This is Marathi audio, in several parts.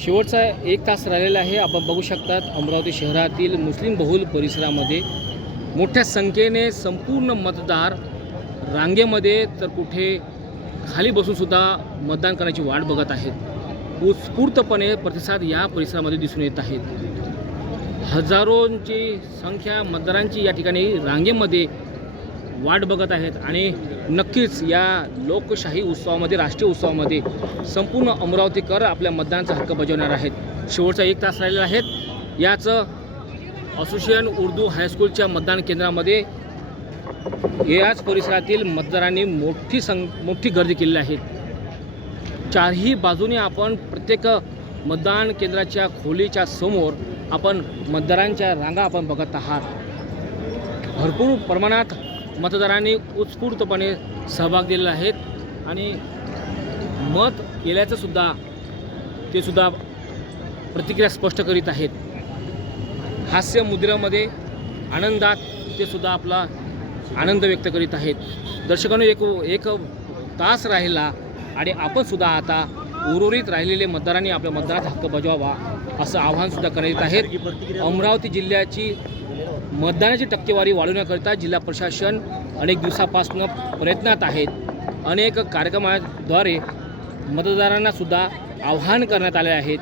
शेवटचा एक तास राहिलेला आहे. आपण बघू शकतात अमरावती शहरातील मुस्लिम बहुल परिसरामध्ये मोठ्या संख्येने संपूर्ण मतदार रांगेमध्ये तर कुठे खाली बसूनसुद्धा मतदान करण्याची वाट बघत आहेत. उत्स्फूर्तपणे प्रतिसाद या परिसरामध्ये दिसून येत आहेत. हजारोंची संख्या मतदारांची या ठिकाणी रांगेमध्ये वाट बघत आहेत आणि नक्कीच या लोकशाही उत्सवामध्ये राष्ट्रीय उत्सवामध्ये संपूर्ण अमरावतीकर आपल्या मतदानाचा हक्क बजावणार आहेत. शेवटचा एक तास राहिलेला आहेत याचं असोसिएशन उर्दू हायस्कूलच्या मतदान केंद्रामध्ये याच परिसरातील मतदारांनी मोठी सं मोठी गर्दी केलेली आहे. चारही बाजूने आपण प्रत्येक मतदान केंद्राच्या खोलीच्या समोर आपण मतदारांच्या रांगा आपण बघत आहात. भरपूर प्रमाणात मतदारांनी उत्स्फूर्तपणे सहभाग दिलेला आहेत आणि मत केल्याचंसुद्धा ते सुद्धा प्रतिक्रिया स्पष्ट करीत आहेत. हास्य मुद्रेमध्ये आनंदात ते सुद्धा आपला आनंद व्यक्त करीत आहेत. दर्शकांनो एक एक तास राहिला आणि आपणसुद्धा आता उर्वरित राहिलेले मतदारांनी आपल्या मतदानाचा हक्क बजावावा असं आव्हानसुद्धा करण्यात आहेत. अमरावती जिल्ह्याची मतदानाची टक्केवारी वाढवण्याकरिता जिल्हा प्रशासन अनेक दिवसापासून प्रयत्नात आहेत. अनेक कार्यक्रमाद्वारे मतदारांनासुद्धा आव्हान करण्यात आले आहेत.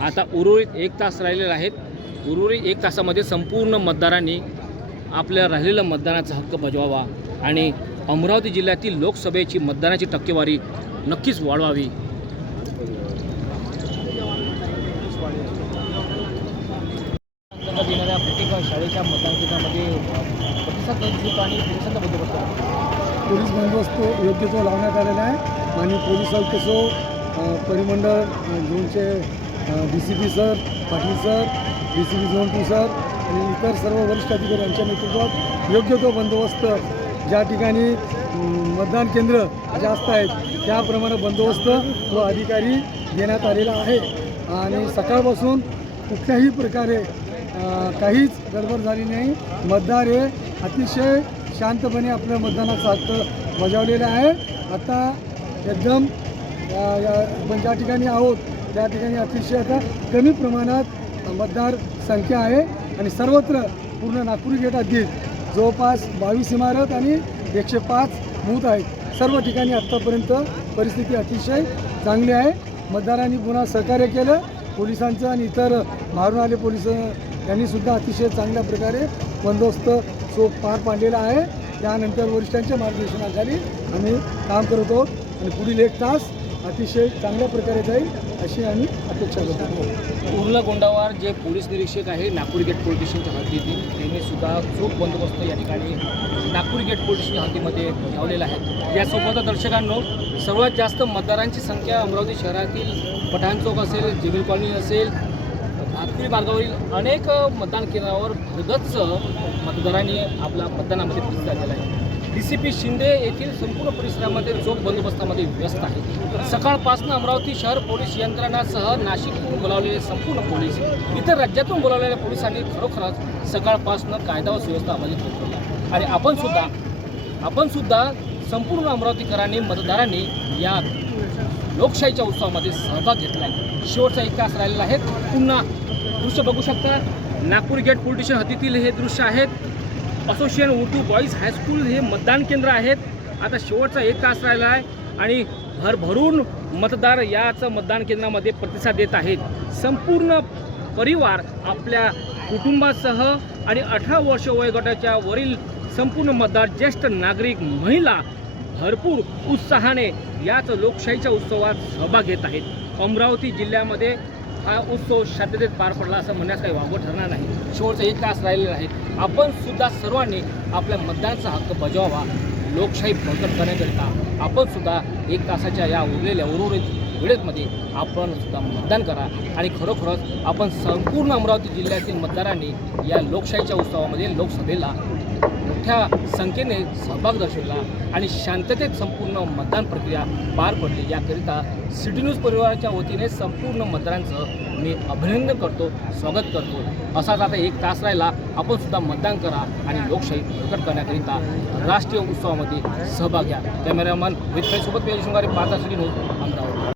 आता उर्वरित एक तास राहिलेले आहेत उर्वरित एक तासामध्ये संपूर्ण मतदारांनी आपल्या राहिलेलं मतदानाचा हक्क बजवावा आणि अमरावती जिल्ह्यातील लोकसभेची मतदानाची टक्केवारी नक्कीच वाढवावी. देणाऱ्या प्रत्येक शाळेच्या मतदान केंद्रामध्ये प्रतिसाद दिसतो आणि पोलिसांचा बंदोबस्त पोलीस बंदोबस्त योग्य तो लावण्यात आलेला आहे. आणि पोलीस आयुक्त असो परिमंडळ झोनचे D C P sir Patil sir D C P zone two sir आणि इतर सर्व वरिष्ठ अधिकारी यांच्या नेतृत्वात योग्य तो बंदोबस्त ज्या ठिकाणी मतदान केंद्र जास्त आहेत त्याप्रमाणे बंदोबस्त व अधिकारी देण्यात आलेला आहे. आणि सकाळपासून कुठल्याही प्रकारे काहीच गडबड झाली नाही. मतदार हे अतिशय शांतपणे आपल्या मतदानाचा हक्क बजावलेला आहे. आता एकदम आपण ज्या ठिकाणी आहोत त्या ठिकाणी अतिशय आता कमी प्रमाणात मतदार संख्या आहे. आणि सर्वत्र पूर्ण नागपूर गेट अगदी जवळपास बावीस इमारत आणि एकशे पाच बूथ आहेत. सर्व ठिकाणी आत्तापर्यंत परिस्थिती अतिशय चांगली आहे. मतदारांनी पुन्हा सहकार्य केलं. पोलिसांचं आणि इतर बाहेरून आले पोलीस यांनी सुद्धा अतिशय चांगल्या प्रकारे बंदोबस्त चोख पार पाडलेला आहे. त्यानंतर वरिष्ठांच्या मार्गदर्शनाखाली आम्ही काम करत आहोत आणि पुढील एक तास अतिशय चांगल्या प्रकारे जाईल अशी आम्ही अपेक्षा करतो. उर्ला गोंडावार जे पोलीस निरीक्षक आहे नागपूर गेट पोलीस स्टेशनच्या हद्दीतील त्यांनी सुद्धा चोख बंदोबस्त या ठिकाणी नागपूर गेट पोलीस स्टेशनच्या हद्दीमध्ये लावलेला आहे. यासोबत दर्शकांनो सर्वात जास्त मतदारांची संख्या अमरावती शहरातील पठाण चौक असेल जिबिल कॉलनी असेल भातपुरी मार्गावरील अनेक मतदान केंद्रावर भरगच्च मतदारांनी आपला मतदानामध्ये प्रतिसाद दिला आहे. डी सी पी शिंदे येथील संपूर्ण परिसरामध्ये चोख बंदोबस्तामध्ये व्यस्त आहे. सकाळपासून अमरावती शहर पोलीस यंत्रणासह नाशिकहून बोलावलेले संपूर्ण पोलीस इतर राज्यातून बोलावलेल्या पोलिसांनी खरोखरच सकाळपासून कायदा व सुव्यवस्था अंमलात आणि आपण सुद्धा आपण सुद्धा संपूर्ण अमरावतीकरांनी मतदारांनी या लोकशाहीच्या उत्सवामध्ये सहभाग घेतला आहे. शेवटचा इतिहास राहिलेला आहे. पुन्हा दृश्य बघू शकता. नागपूर गेट पोलीस स्टेशन हद्दीतील हे दृश्य आहेत. असोसिएशन उर्दू बॉईज हायस्कूल हे मतदान केंद्र आहेत. आता शेवटचा एक तास राहिला आहे आणि भरभरून मतदार याच मतदान केंद्रामध्ये प्रतिसाद देत आहेत. संपूर्ण परिवार आपल्या कुटुंबासह आणि अठरा वर्ष वयोगटाच्या वरील संपूर्ण मतदार ज्येष्ठ नागरिक महिला भरपूर उत्साहाने याच लोकशाहीच्या उत्सवात सहभाग घेत आहेत. अमरावती जिल्ह्यामध्ये हा उत्सव शांततेत पार पडला असं म्हणण्यास काही वावगं ठरणार नाही. शेवटचा एक तास राहिलेला आहे. आपण सुद्धा सर्वांनी आपल्या मतदानाचा हक्क बजावावा. लोकशाही बळकट करण्याकरिता आपण सुद्धा एक तासाच्या या उरलेल्या उर्वरित वेळेमध्ये आपण सुद्धा मतदान करा. आणि खरोखरच आपण संपूर्ण अमरावती जिल्ह्यातील मतदारांनी या लोकशाहीच्या उत्सवामध्ये लोकसभेला मोठ्या संख्येने सहभाग दर्शवला आणि शांततेत संपूर्ण मतदान प्रक्रिया पार पडली. याकरिता सिटी न्यूज परिवाराच्या वतीने संपूर्ण मतदारांचं मी अभिनंदन करतो स्वागत करतो. असाच आता एक तास राहिला आपण सुद्धा मतदान करा आणि लोकशाही प्रकट करण्याकरिता राष्ट्रीय उत्सवामध्ये सहभाग घ्या. कॅमेरामन विथ सोबत पेज शृंगारी पाच सिटी न्यूज अमरावती.